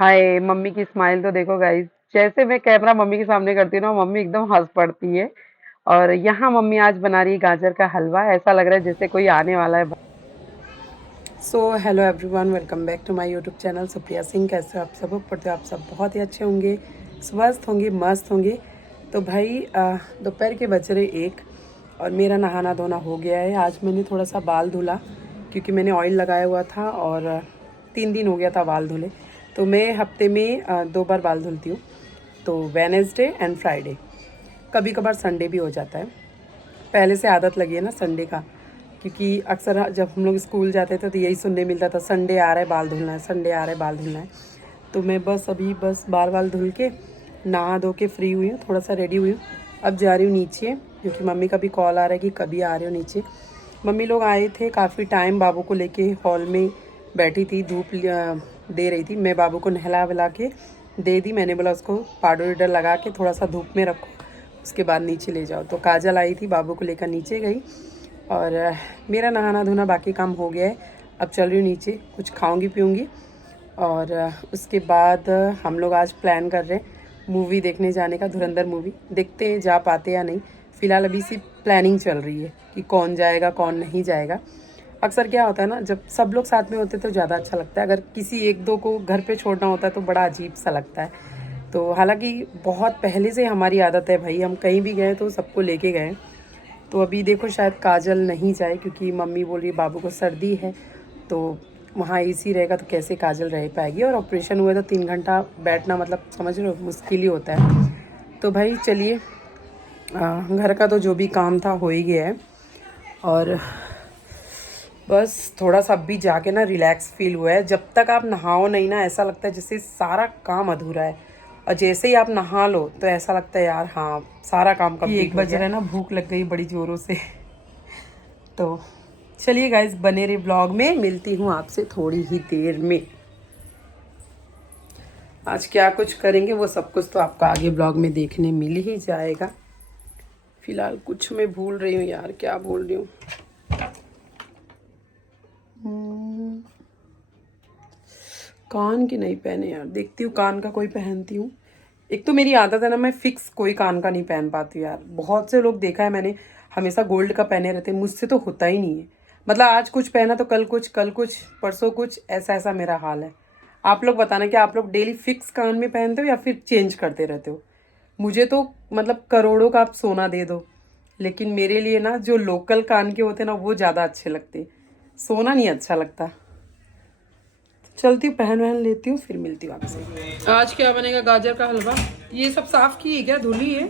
हाय mummy की smile तो देखो गाइस। जैसे मैं कैमरा मम्मी के सामने करती हूँ ना, मम्मी एकदम हंस पड़ती है। और यहाँ मम्मी आज बना रही है गाजर का हलवा। ऐसा लग रहा है जैसे कोई आने वाला है। So hello everyone, welcome back to my YouTube channel Supriya Singh. कैसे हो आप सब? पढ़ते हो आप सब बहुत ही अच्छे होंगे, स्वस्थ होंगे, मस्त होंगे। तो भाई दोपहर के बज रहे 1 और मेरा नहाना धोना हो गया है। आज मैंने थोड़ा सा बाल धुला क्योंकि मैंने ऑयल लगाया हुआ था और 3 दिन हो गया था बाल धुले। तो मैं हफ्ते में 2 बार बाल धुलती हूँ, तो वेनेसडे एंड फ्राइडे। कभी कभार संडे भी हो जाता है। पहले से आदत लगी है ना संडे का, क्योंकि अक्सर जब हम लोग स्कूल जाते थे तो यही सुनने मिलता था, संडे आ रहा है बाल धुलना है, संडे आ रहा है बाल धुलना है। तो मैं बस अभी बाल बाल धुल के नहा धो के फ्री हुई हूँ, थोड़ा सा रेडी हुई हूँ। अब जा रही हूँ नीचे, क्योंकि मम्मी का भी कॉल आ रहा है कि कभी आ रहे हो नीचे। मम्मी लोग आए थे काफ़ी टाइम, बाबू को लेके हॉल में बैठी थी, धूप दे रही थी। मैं बाबू को नहला वला के दे दी। मैंने बोला उसको पाउडर वाउडर लगा के थोड़ा सा धूप में रखो, उसके बाद नीचे ले जाओ। तो काजल आई थी, बाबू को लेकर नीचे गई और मेरा नहाना धोना बाकी काम हो गया है। अब चल रही हूँ नीचे, कुछ खाऊंगी पीऊँगी और उसके बाद हम लोग आज प्लान कर रहे हैं मूवी देखने जाने का, धुरंधर मूवी। देखते हैं जा पाते या नहीं। फ़िलहाल अभी सिर्फ प्लानिंग चल रही है कि कौन जाएगा कौन नहीं जाएगा। अक्सर क्या होता है ना, जब सब लोग साथ में होते तो ज़्यादा अच्छा लगता है। अगर किसी एक दो को घर पे छोड़ना होता है तो बड़ा अजीब सा लगता है। तो हालांकि बहुत पहले से हमारी आदत है भाई, हम कहीं भी गए तो सबको लेके गए। तो अभी देखो शायद काजल नहीं जाए, क्योंकि मम्मी बोल रही बाबू को सर्दी है, तो वहाँ एसी रहेगा तो कैसे काजल रह पाएगी। और ऑपरेशन हुए तो 3 घंटा बैठना, मतलब समझ रहे हो, मुश्किल ही होता है। तो भाई चलिए, घर का तो जो भी काम था हो ही गया है। और बस थोड़ा सा अभी जाके ना रिलैक्स फील हुआ है। जब तक आप नहाओ नहीं ना, ऐसा लगता है जैसे सारा काम अधूरा है। और जैसे ही आप नहा लो तो ऐसा लगता है यार हाँ, सारा काम कंप्लीट हो गया। 1 बज रहा है ना, भूख लग गई बड़ी ज़ोरों से। तो चलिए गाइज, बने रहे ब्लॉग में, मिलती हूँ आपसे थोड़ी ही देर में। आज क्या कुछ करेंगे वो सब कुछ तो आपको आगे ब्लॉग में देखने मिल ही जाएगा। फिलहाल कुछ मैं भूल रही हूँ यार, क्या भूल रही हूँ। कान की नहीं पहने यार, देखती हूँ कान का कोई पहनती हूँ। एक तो मेरी आदत है ना, मैं फिक्स कोई कान का नहीं पहन पाती हूँ यार। बहुत से लोग देखा है मैंने, हमेशा गोल्ड का पहने रहते हैं, मुझसे तो होता ही नहीं है। मतलब आज कुछ पहना तो कल कुछ, कल कुछ, परसों कुछ, ऐसा ऐसा मेरा हाल है। आप लोग बताना कि आप लोग डेली फिक्स कान में पहनते हो या फिर चेंज करते रहते हो। मुझे तो मतलब करोड़ों का आप सोना दे दो, लेकिन मेरे लिए ना जो लोकल कान के होते हैं ना, वो ज़्यादा अच्छे लगते। सोना नहीं अच्छा लगता। चलती हूँ, पहन वहन लेती हूँ, फिर मिलती हूँ आपसे। आज क्या बनेगा? गाजर का हलवा। ये सब साफ की है क्या, धुली है?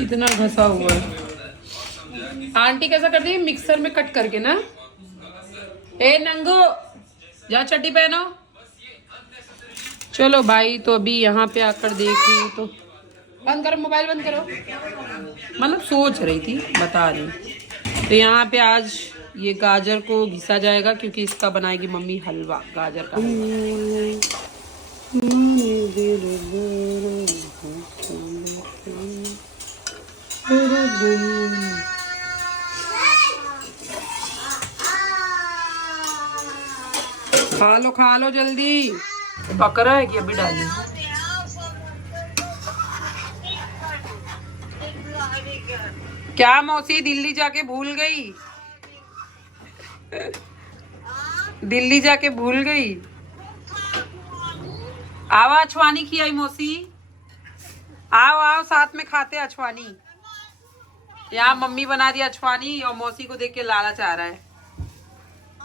इतना घसा हुआ है। आंटी कैसा करती है, मिक्सर में कट करके ना। ए नंगो, जा चड्डी पहनो। चलो भाई, तो अभी यहाँ पे आकर देख रही हूँ तो बंद करो, मोबाइल बंद करो। मतलब सोच रही थी, बता रही हूँ। तो यहाँ पे आज ये गाजर को घिसा जाएगा, क्योंकि इसका बनाएगी मम्मी हलवा, गाजर का हलवा। खा लो जल्दी। पक रहा है कि अभी डाली? क्या मौसी दिल्ली जाके भूल गई? दिल्ली जाके भूल गई। आओ अछवानी खिलाई मौसी, आओ आओ साथ में खाते अछवानी। यहाँ मम्मी बना रही अछवानी और मौसी को देख के लालच आ रहा है।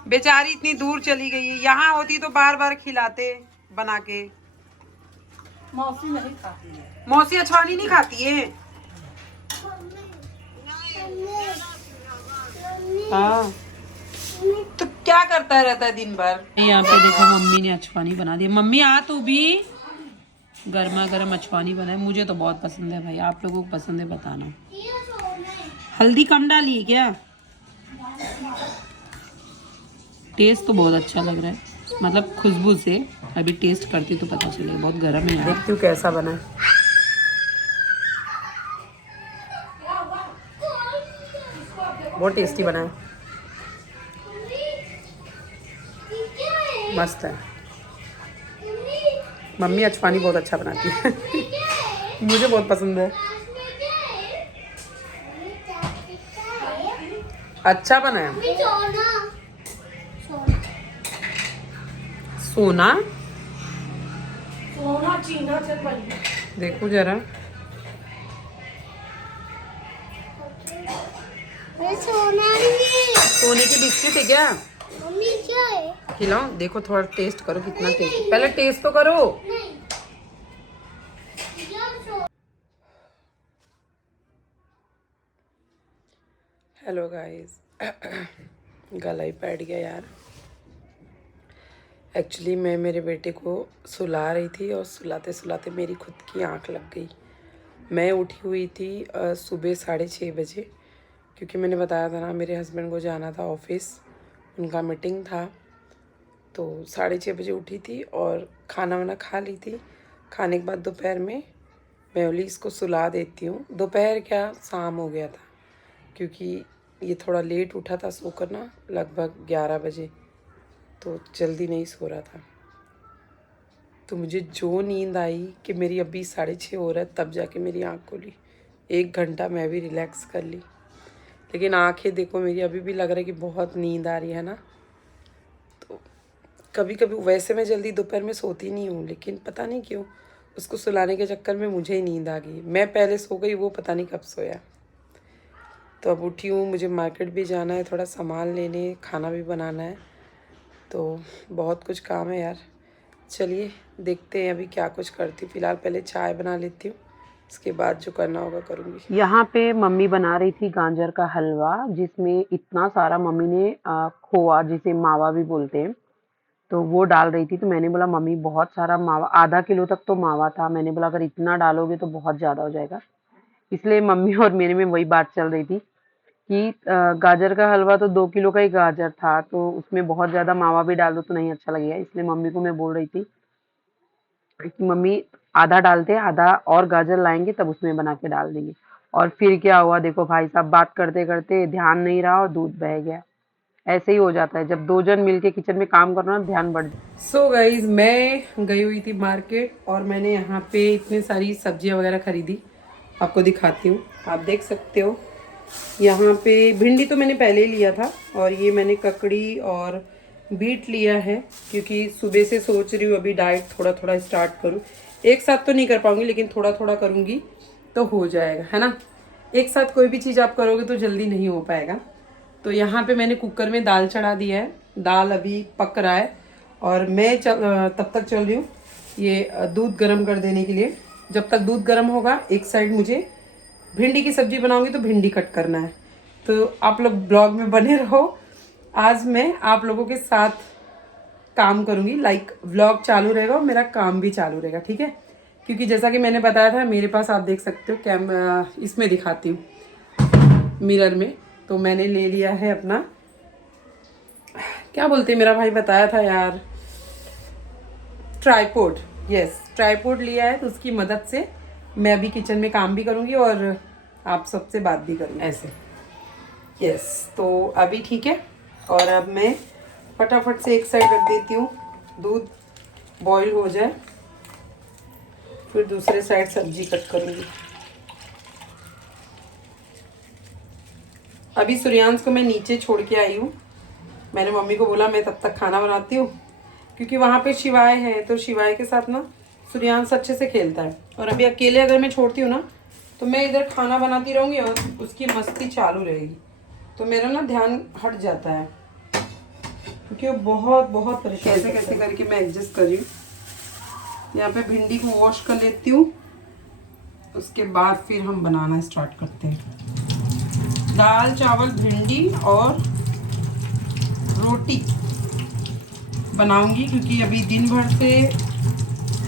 बेचारी इतनी दूर चली गई है, यहाँ होती तो बार बार खिलाते बना के। मौसी नहीं खाती है, मौसी अछवानी नहीं खाती है। हाँ, तो क्या करता रहता है दिन भर? यहाँ पे देखो मम्मी ने अछवानी बना दी। मम्मी आ तू भी, गर्मा गर्म अछवानी बनाए। मुझे तो बहुत पसंद है भाई, आप लोगों को पसंद है बताना। हल्दी कम डाली है क्या? टेस्ट तो बहुत अच्छा लग रहा है, मतलब खुशबू से। अभी टेस्ट करती तो पता चलेगा, बहुत गर्म है यार। देखती हूँ कैसा बना है। बहुत टेस्टी बना है। मस्त है। मम्मी आज पानी बहुत अच्छा बनाती है। मुझे बहुत पसंद है। अच्छा बना है। सोना सोना चीना चल देखो जरा। सोने की बिस्किट है क्या? मम्मी क्या है? खिलाओ, देखो थोड़ा टेस्ट करो कितना टेस्ट। पहले टेस्ट तो करो। Hello guys. गला ही बैठ गया यार। एक्चुअली मैं मेरे बेटे को सुला रही थी और सुलाते सुलाते मेरी खुद की आंख लग गई। मैं उठी हुई थी सुबह 6:30 बजे, क्योंकि मैंने बताया था ना मेरे हस्बैंड को जाना था ऑफिस, उनका मीटिंग था। तो 6:30 बजे उठी थी और खाना वाना खा ली थी। खाने के बाद दोपहर में मैं बोली इसको सुला देती हूँ। दोपहर क्या, शाम हो गया था, क्योंकि ये थोड़ा लेट उठा था सोकर ना, लगभग 11 बजे, तो जल्दी नहीं सो रहा था। तो मुझे जो नींद आई कि मेरी अभी 6:30 हो रहा है, तब जाके मेरी आँख खुली। 1 घंटा मैं भी रिलैक्स कर ली, लेकिन आँखें देखो मेरी अभी भी लग रहा है कि बहुत नींद आ रही है ना। तो कभी कभी वैसे मैं जल्दी दोपहर में सोती नहीं हूँ, लेकिन पता नहीं क्यों उसको सुलाने के चक्कर में मुझे ही नींद आ गई। मैं पहले सो गई, वो पता नहीं कब सोया। तो अब उठी हूँ, मुझे मार्केट भी जाना है, थोड़ा सामान लेने, खाना भी बनाना है, तो बहुत कुछ काम है यार। चलिए देखते हैं अभी क्या कुछ करती हूँ। फ़िलहाल पहले चाय बना लेती हूँ, इसके बाद जो करना होगा करूँगी। यहाँ पे मम्मी बना रही थी गाजर का हलवा, जिसमें इतना सारा मम्मी ने खोआ, जिसे मावा भी बोलते हैं, तो वो डाल रही थी। तो मैंने बोला मम्मी बहुत सारा मावा, आधा किलो तक तो मावा था। मैंने बोला अगर इतना डालोगे तो बहुत ज़्यादा हो जाएगा। इसलिए मम्मी और मेरे में वही बात चल रही थी कि गाजर का हलवा तो 2 किलो का ही गाजर था, तो उसमें बहुत ज़्यादा मावा भी डाल दो तो नहीं अच्छा लगेगा। इसलिए मम्मी को मैं बोल रही थी कि मम्मी आधा डालते हैं, आधा और गाजर लाएंगे तब उसमें बना के डाल देंगे। और फिर क्या हुआ देखो भाई साहब, बात करते करते ध्यान नहीं रहा और दूध बह गया। ऐसे ही हो जाता है जब 2 जन मिलके किचन में काम करो ना, ध्यान बढ़ जाता है। सो गाइज, मैं गई हुई थी मार्केट और मैंने यहाँ पे इतनी सारी सब्जियाँ वगैरह खरीदी। आपको दिखाती हूँ, आप देख सकते हो। यहाँ पे भिंडी तो मैंने पहले ही लिया था, और ये मैंने ककड़ी और बीट लिया है, क्योंकि सुबह से सोच रही हूँ अभी डाइट थोड़ा थोड़ा स्टार्ट करूँ। एक साथ तो नहीं कर पाऊंगी, लेकिन थोड़ा थोड़ा करूँगी तो हो जाएगा, है ना। एक साथ कोई भी चीज़ आप करोगे तो जल्दी नहीं हो पाएगा। तो यहाँ पे मैंने कुकर में दाल चढ़ा दिया है, दाल अभी पक रहा है, और मैं तब तक चल रही हूँ ये दूध गर्म कर देने के लिए। जब तक दूध गर्म होगा, एक साइड मुझे भिंडी की सब्जी बनाऊंगी तो भिंडी कट करना है। तो आप लोग ब्लॉग में बने रहो। आज मैं आप लोगों के साथ काम करूंगी, लाइक व्लॉग चालू रहेगा और मेरा काम भी चालू रहेगा, ठीक है। क्योंकि जैसा कि मैंने बताया था, मेरे पास आप देख सकते हो इसमें दिखाती हूँ मिरर में। तो मैंने ले लिया है अपना, क्या बोलते हैं, मेरा भाई बताया था यार, ट्राइपॉड। यस, ट्राइपॉड लिया है, तो उसकी मदद से मैं अभी किचन में काम भी करूंगी और आप सबसे बात भी करूंगी ऐसे। यस, तो अभी ठीक है। और अब मैं फटाफट से एक साइड रख देती हूँ, दूध बॉईल हो जाए, फिर दूसरे साइड सब्जी कट करूँगी। अभी सूर्यांश को मैं नीचे छोड़ के आई हूँ। मैंने मम्मी को बोला मैं तब तक खाना बनाती हूँ, क्योंकि वहाँ पे शिवाय है, तो शिवाय के साथ ना सूर्यांश अच्छे से खेलता है। और अभी अकेले अगर मैं छोड़ती हूँ ना, तो मैं इधर खाना बनाती रहूँगी और उसकी मस्ती चालू रहेगी, तो मेरा ना ध्यान हट जाता है, क्योंकि वो बहुत बहुत परेशान। कैसे कैसे करके मैं एडजस्ट कर रही हूँ। यहाँ पे भिंडी को वॉश कर लेती हूँ, उसके बाद फिर हम बनाना स्टार्ट करते हैं। दाल चावल भिंडी और रोटी बनाऊंगी, क्योंकि अभी दिन भर से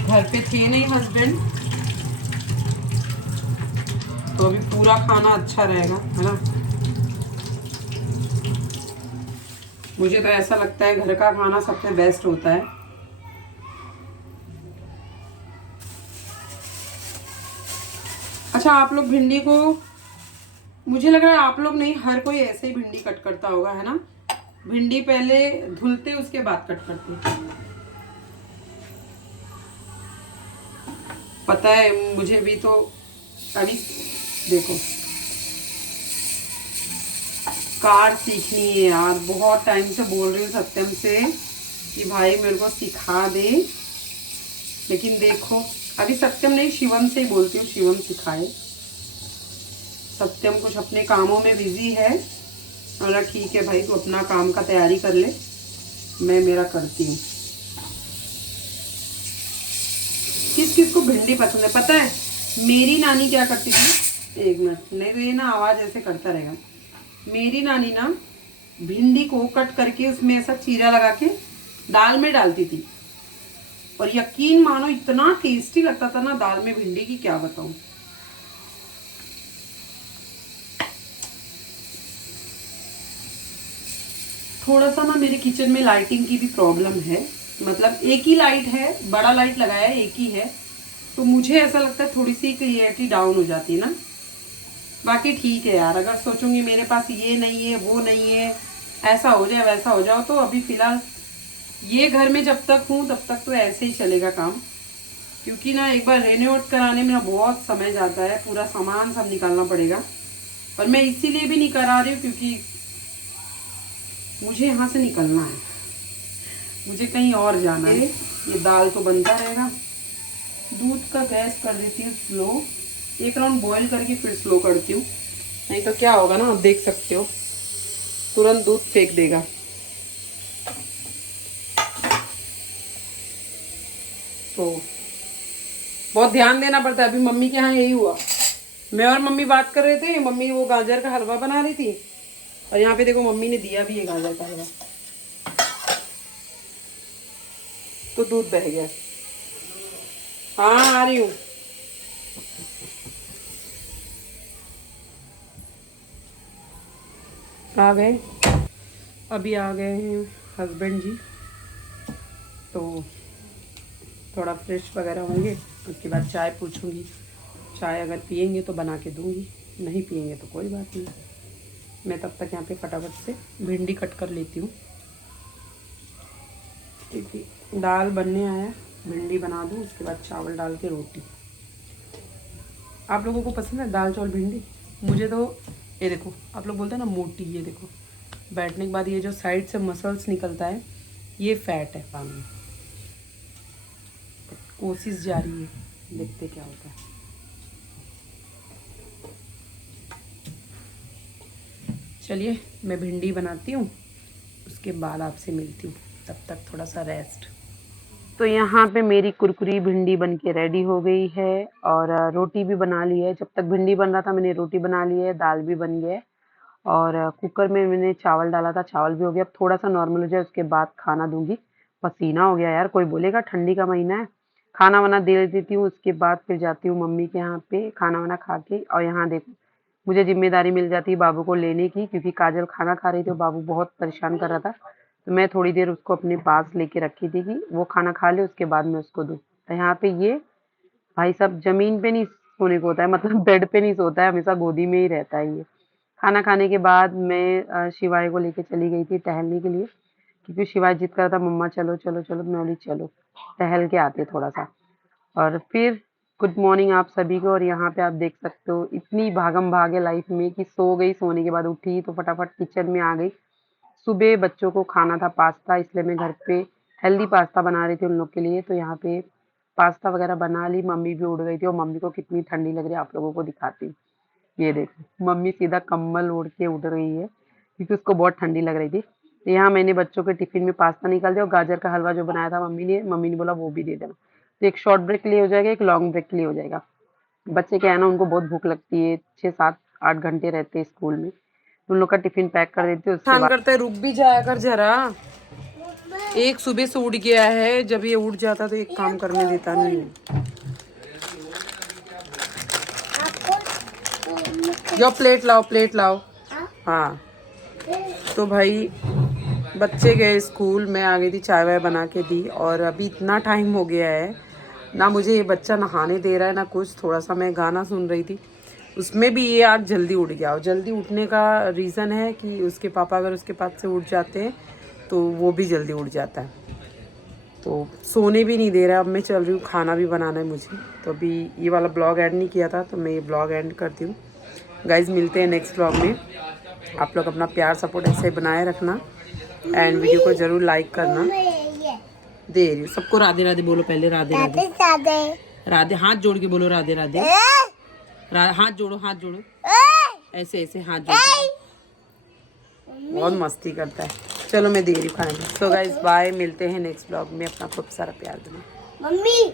घर पे थे नहीं हस्बैंड, तो अभी पूरा खाना अच्छा रहेगा, है ना। मुझे तो ऐसा लगता है घर का खाना सबसे बेस्ट होता है। अच्छा, आप लोग भिंडी को, मुझे लग रहा है आप लोग नहीं, हर कोई ऐसे ही भिंडी कट करता होगा, है ना। भिंडी पहले धुलते उसके बाद कट करते। पता है मुझे भी तो अभी देखो कार सीखनी है यार, बहुत टाइम से बोल रही हूँ सत्यम से कि भाई मेरे को सिखा दे, लेकिन देखो अभी सत्यम नहीं शिवम से ही बोलती हूँ, शिवम सिखाए। सत्यम कुछ अपने कामों में बिजी है, बोला ठीक है भाई तू अपना काम का तैयारी कर ले, मैं मेरा करती हूँ। किस किस को भिंडी पसंद है पता है? मेरी नानी क्या करती थी, एक मिनट नहीं तो ये ना आवाज़ ऐसे करता रहेगा। मेरी नानी ना भिंडी को कट करके उसमें ऐसा चीरा लगा के दाल में डालती थी, और यकीन मानो इतना टेस्टी लगता था ना दाल में भिंडी की, क्या बताऊं। थोड़ा सा ना मेरे किचन में लाइटिंग की भी प्रॉब्लम है, मतलब एक ही लाइट है, बड़ा लाइट लगाया है एक ही है, तो मुझे ऐसा लगता है थोड़ी सी क्लियरिटी डाउन हो जाती है ना। बाकी ठीक है यार, अगर सोचूंगी मेरे पास ये नहीं है वो नहीं है, ऐसा हो जाए वैसा हो जाओ, तो अभी फ़िलहाल ये घर में जब तक हूँ तब तक तो ऐसे ही चलेगा काम, क्योंकि ना एक बार रेनोवेट कराने में ना बहुत समय जाता है, पूरा सामान सब निकालना पड़ेगा। और मैं इसीलिए भी नहीं करा रही हूँ क्योंकि मुझे यहाँ से निकलना है, मुझे कहीं और जाना है। ये दाल तो बनता रहेगा। दूध का गैस कर देती हूँ स्लो, एक राउंड बॉईल करके फिर स्लो करती हूँ, नहीं तो क्या होगा ना आप देख सकते हो तुरंत दूध फेंक देगा। तो बहुत ध्यान देना पड़ता है। अभी मम्मी के यहाँ यही हुआ, मैं और मम्मी बात कर रहे थे, मम्मी वो गाजर का हलवा बना रही थी, और यहाँ पे देखो मम्मी ने दिया भी है गाजर का हलवा, तो दूध बह गया। हाँ आ रही हूँ। आ गए, अभी आ गए हैं हस्बैंड जी, तो थोड़ा फ्रेश वगैरह होंगे, उसके बाद चाय पूछूंगी, चाय अगर पियेंगे तो बना के दूंगी, नहीं पियेंगे तो कोई बात नहीं। मैं तब तक यहाँ पे फटाफट से भिंडी कट कर लेती हूँ, क्योंकि दाल बनने आया, भिंडी बना दूँ, उसके बाद चावल डाल के रोटी। आप लोगों को पसंद है दाल चावल भिंडी? मुझे तो ये देखो आप लोग बोलते हैं ना मोटी, ये देखो बैठने के बाद ये जो साइड से मसल्स निकलता है ये फैट है पानी में। कोशिश जारी है, देखते क्या होता है। चलिए मैं भिंडी बनाती हूँ, उसके बाद आपसे मिलती हूँ, तब तक थोड़ा सा रेस्ट। तो यहाँ पे मेरी कुरकुरी भिंडी बन के रेडी हो गई है, और रोटी भी बना ली है। जब तक भिंडी बन रहा था मैंने रोटी बना ली है, दाल भी बन गया है, और कुकर में मैंने चावल डाला था, चावल भी हो गया। अब थोड़ा सा नॉर्मल हो जाए उसके बाद खाना दूंगी। पसीना हो गया यार, कोई बोलेगा ठंडी का महीना है। खाना वाना दे देती हूँ, उसके बाद फिर जाती हूँ मम्मी के यहाँ पे खाना वाना खा के। और यहाँ देखो मुझे जिम्मेदारी मिल जाती है बाबू को लेने की, क्योंकि काजल खाना खा रही थी, बाबू बहुत परेशान कर रहा था, तो मैं थोड़ी देर उसको अपने पास लेके रखी थी कि वो खाना खा ले, उसके बाद मैं उसको दूँ। तो यहाँ पे ये भाई साहब ज़मीन पे नहीं सोने को होता है, मतलब बेड पे नहीं सोता है, हमेशा गोदी में ही रहता है ये। खाना खाने के बाद मैं शिवाय को लेके चली गई थी टहलने के लिए, क्योंकि शिवाय जिद कर रहा था मम्मा चलो चलो चलो, मैं बोली चलो टहल के आते थोड़ा सा। और फिर गुड मॉर्निंग आप सभी को। और यहाँ पे आप देख सकते हो इतनी भागम भाग है लाइफ में कि सो गई, सोने के बाद उठी तो फटाफट किचन में आ गई। सुबह बच्चों को खाना था पास्ता, इसलिए मैं घर पे हेल्दी पास्ता बना रही थी उन लोग के लिए। तो यहाँ पे पास्ता वगैरह बना ली, मम्मी भी उड़ गई थी, और मम्मी को कितनी ठंडी लग रही है आप लोगों को दिखाती हूँ। ये देखो मम्मी सीधा कम्बल ओढ़ के उड़ रही है, क्योंकि उसको बहुत ठंडी लग रही थी। तो यहाँ मैंने बच्चों के टिफिन में पास्ता निकाल दिया, और गाजर का हलवा जो बनाया था मम्मी ने बोला वो भी दे देना। तो एक शॉर्ट ब्रेक के लिए हो जाएगा, एक लॉन्ग ब्रेक के लिए हो जाएगा। बच्चे क्या है ना, उनको बहुत भूख लगती है, 6 7 8 घंटे रहते हैं स्कूल में, उन लोग का टिफिन पैक कर देती हूँ। उसके बाद करते रुक भी जाया कर जरा, एक सुबह से उड़ गया है, जब ये उड़ जाता तो एक काम करने देता नहीं है। जो प्लेट लाओ प्लेट लाओ। हाँ तो भाई बच्चे गए स्कूल, मैं आ गई थी, चाय वाय बना के दी, और अभी इतना टाइम हो गया है ना, मुझे ये बच्चा नहाने दे रहा है ना कुछ। थोड़ा सा मैं गाना सुन रही थी, उसमें भी ये आज जल्दी उठ गया। और जल्दी उठने का रीज़न है कि उसके पापा अगर उसके पास से उठ जाते हैं तो वो भी जल्दी उठ जाता है। तो सोने भी नहीं दे रहा। अब मैं चल रही हूँ, खाना भी बनाना है मुझे। तो अभी ये वाला ब्लॉग एंड नहीं किया था तो मैं ये ब्लॉग एंड करती हूँ। गाइज़ मिलते हैं नेक्स्ट ब्लॉग में। आप लोग अपना प्यार सपोर्ट ऐसे बनाए रखना एंड वीडियो को ज़रूर लाइक करना। दे रही हूँ सबको। राधे राधे बोलो पहले। राधे राधे राधे। हाथ जोड़ के बोलो राधे राधे। हाथ जोड़ो, हाथ जोड़ो, ऐसे ऐसे हाथ जोड़ो। बहुत मस्ती करता है। चलो मैं दे रही हूँ खाने में। सो गाइस बाय, मिलते हैं नेक्स्ट ब्लॉग में। अपना खूब सारा प्यार देना। मम्मी